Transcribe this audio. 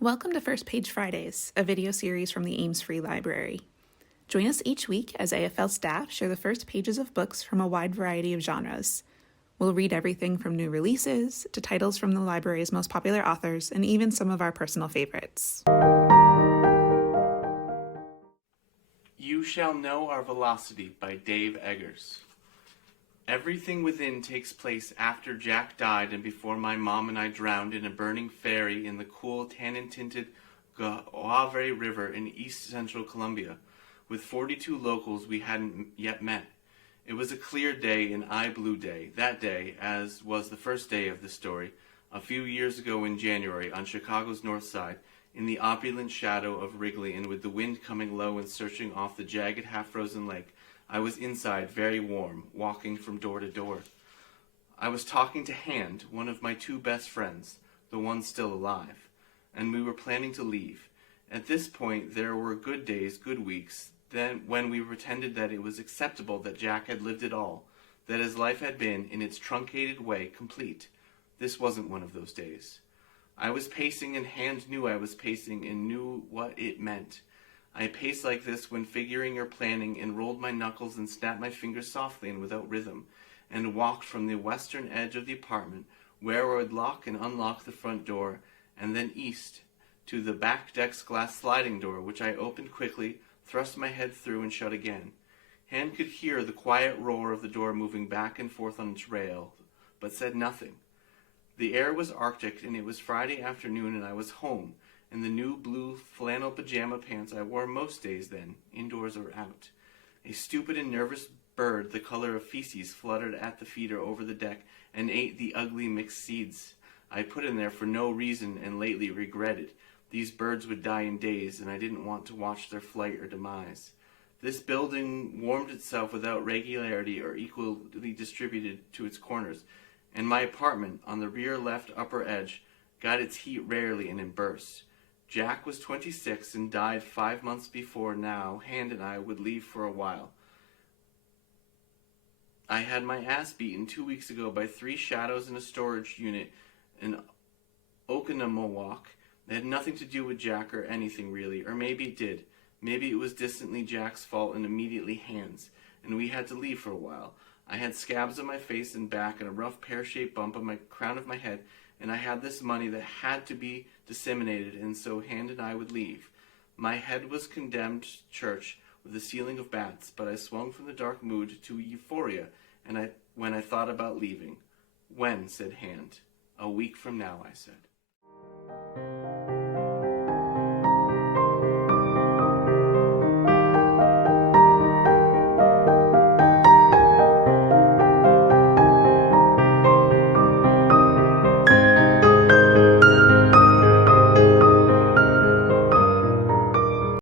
Welcome to First Page Fridays, a video series from the Ames Free Library. Join us each week as AFL staff share the first pages of books from a wide variety of genres. We'll read everything from new releases to titles from the library's most popular authors and even some of our personal favorites. You Shall Know Our Velocity by Dave Eggers. Everything within takes place after Jack died and before my mom and I drowned in a burning ferry in the cool tannin-tinted Guave River in east central Colombia, with 42 locals we hadn't yet met. It was a clear day, an eye-blue day, that day, as was the first day of the story, a few years ago in January on Chicago's north side, in the opulent shadow of Wrigley and with the wind coming low and searching off the jagged half-frozen lake. I was inside, very warm, walking from door to door. I was talking to Hand, one of my two best friends, the one still alive, and we were planning to leave. At this point, there were good days, good weeks, then when we pretended that it was acceptable that Jack had lived it all, that his life had been, in its truncated way, complete. This wasn't one of those days. I was pacing, and Hand knew I was pacing and knew what it meant. I paced like this when figuring or planning, and rolled my knuckles and snapped my fingers softly and without rhythm, and walked from the western edge of the apartment, where I would lock and unlock the front door, and then east, to the back deck's glass sliding door, which I opened quickly, thrust my head through, and shut again. Hand could hear the quiet roar of the door moving back and forth on its rail, but said nothing. The air was arctic, and it was Friday afternoon, and I was home, in the new blue flannel pajama pants I wore most days then, indoors or out. A stupid and nervous bird the color of feces fluttered at the feeder over the deck and ate the ugly mixed seeds I put in there for no reason and lately regretted. These birds would die in days, and I didn't want to watch their flight or demise. This building warmed itself without regularity or equally distributed to its corners, and my apartment, on the rear left upper edge, got its heat rarely and in bursts. Jack was 26 and died 5 months before now. Hand and I would leave for a while. I had my ass beaten 2 weeks ago by 3 shadows in a storage unit in Oconomowoc. It had nothing to do with Jack or anything really, or maybe it did. Maybe it was distantly Jack's fault and immediately Hand's, and we had to leave for a while. I had scabs on my face and back and a rough pear-shaped bump on my crown of my head, and I had this money that had to be disseminated, and so Hand and I would leave. My head was condemned church with a ceiling of bats, but I swung from the dark mood to euphoria when I thought about leaving. When, said Hand. A week from now, I said.